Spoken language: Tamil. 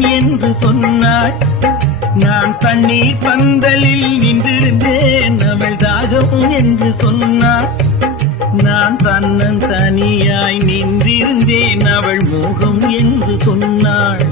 என்று சொன்னாள். நான் தண்ணீர் பந்தலில் நின்றிருந்தேன் அவள் தாகம் என்று சொன்னாள். நான் தன்னன் தனியாய் நின்றிருந்தேன் அவள் மோகம் என்று சொன்னாள்.